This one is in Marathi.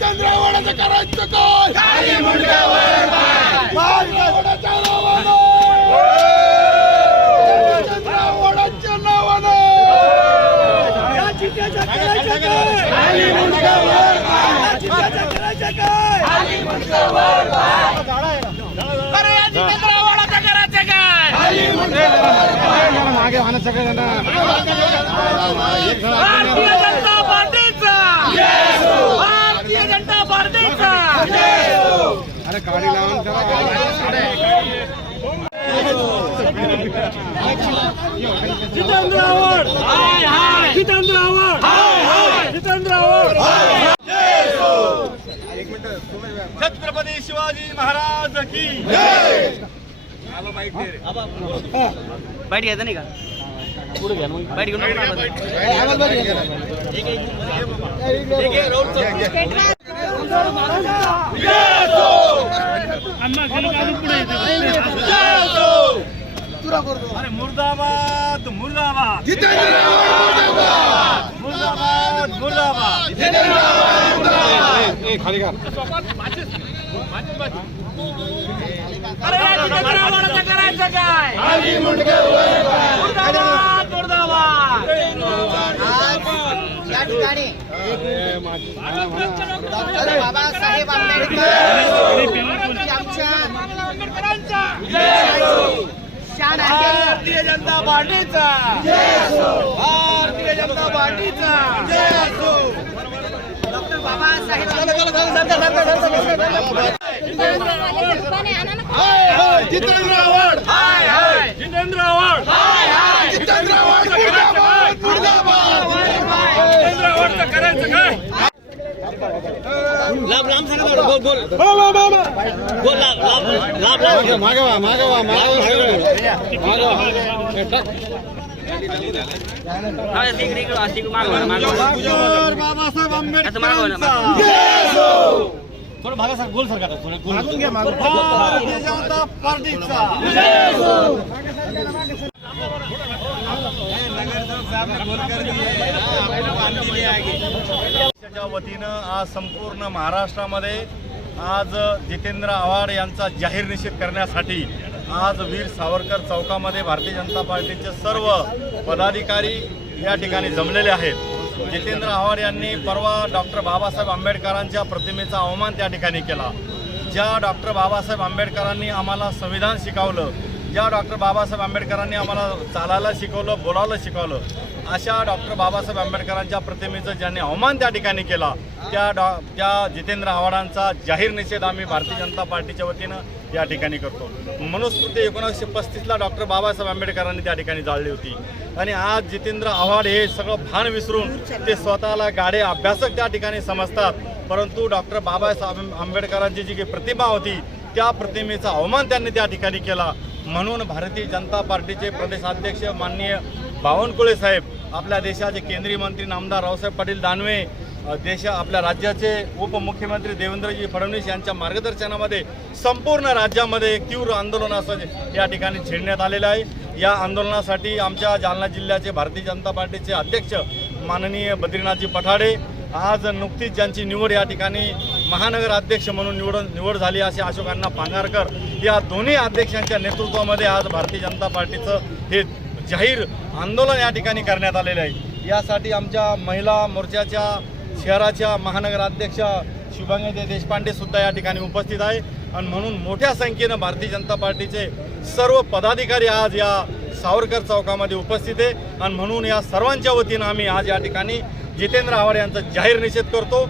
चंद्रावडाचं करायचं काय चंद्रावडाच्या नावानं चंद्रावडाच्या नावानं अरे या जितेंद्रवाडाचं करायचं काय भारतीय जनता पार्टीचा भारतीय जितेंद्र आव्हाड हाय हाय जितेंद्र आव्हाड हाय हाय जितेंद्र आव्हाड छत्रपती शिवाजी महाराज की बाईट घ्यायचं नाही का बाईट घेऊन नको ना आपण. अरे मुर्दाबाद. मुर्दाबाद मुर्दाबाद मुर्दाबाद. करायचं काय मुर्दाबाद. मुर्दाबाद या ठिकाणी डॉक्टर बाबासाहेब आंबेडकर आमच्या शान आहे भारतीय जनता पार्टीचा भारतीय जनता पार्टीचा डॉक्टर बाबासाहेब जितेंद्र आव्हाड हाय हाय जितेंद्र आव्हाड हाय हाय जितेंद्र आव्हाड मुर्दाबाद मुर्दाबाद जितेंद्र आव्हाडचं करायचं काय लांब लांब सांगा थोडं. बोल बोल. बोल लांब लांब लांब लांब मागवा मागवा मागवा हा, इकडे इकडे असं इकडे मागं वळा, मागं वळा. डॉक्टर बाबासाहेब असं मागं वळा, मागं आंबेडकरांचा थोडं मागं सांग गोल सरका थोडं गोल भारतीय जनता पार्टीचा. पक्षाच्या वतीनं आज संपूर्ण महाराष्ट्रामध्ये आज जितेंद्र आव्हाड यांचा जाहीर निषेध करण्यासाठी आज वीर सावरकर चौकामध्ये भारतीय जनता पार्टीचे सर्व पदाधिकारी या ठिकाणी जमलेले आहेत. जितेंद्र आव्हाड यांनी परवा डॉक्टर बाबासाहेब आंबेडकरांच्या प्रतिमेचा अवमान त्या ठिकाणी केला. ज्या डॉक्टर बाबासाहेब आंबेडकरांनी आम्हाला संविधान शिकवलं ज्या डॉक्टर बाबासाहेब आंबेडकरांनी आम्हाला चालायला शिकवलं बोलायला शिकवलं. अशा डॉक्टर बाबासाहेब आंबेडकरांच्या प्रतिमेचं ज्यांनी अवमान त्या ठिकाणी केला त्या डॉ त्या जितेंद्र आव्हाडांचा जाहीर निषेध आम्ही भारतीय जनता पार्टीच्या वतीनं या ठिकाणी करतो. मनुस्मृती एकोणीसशे पस्तीसला डॉक्टर बाबासाहेब आंबेडकरांनी त्या ठिकाणी जाळली होती. आणि आज जितेंद्र आव्हाड हे सगळं भान विसरून ते स्वतःला गाडे अभ्यासक त्या ठिकाणी समजतात. परंतु डॉक्टर बाबासाहेब आंबेडकरांची जी काही प्रतिमा होती त्या प्रतिमेचा अवमान त्यांनी त्या ठिकाणी केला. म्हणून भारतीय जनता पार्टीचे प्रदेशाध्यक्ष माननीय बावनकुळे साहेब आपल्या देशाचे केंद्रीय मंत्री नामदार रावसाहेब पाटील दानवे देशा आपल्या राज्याचे उपमुख्यमंत्री देवेंद्रजी फडणवीस यांच्या मार्गदर्शनामध्ये संपूर्ण राज्यामध्ये एक तीव्र आंदोलन असं या ठिकाणी छेडण्यात आलेलं आहे. या आंदोलनासाठी आमच्या जालना जिल्ह्याचे भारतीय जनता पार्टीचे अध्यक्ष माननीय बद्रीनाथजी पठाडे आज नुकतीच ज्यांची निवड या ठिकाणी महानगर अध्यक्ष म्हणून निवड निवड झाली असे अशोकांना पांगारकर या दोन्ही अध्यक्षांच्या नेतृत्वामध्ये आज भारतीय जनता पार्टीचं हे जाहीर आंदोलन या ठिकाणी करण्यात आलेलं आहे. यासाठी आमच्या महिला मोर्चाच्या शहराच्या महानगर अध्यक्ष शुभांगी देशपांडे सुद्धा या ठिकाणी उपस्थित आहे. आणि म्हणून मोठ्या संख्येनं भारतीय जनता पार्टीचे सर्व पदाधिकारी आज या सावरकर चौकामध्ये उपस्थित आहे. आणि म्हणून या सर्वांच्या वतीनं आम्ही आज या ठिकाणी जितेंद्र आव्हाड यांचा जाहीर निषेध करतो.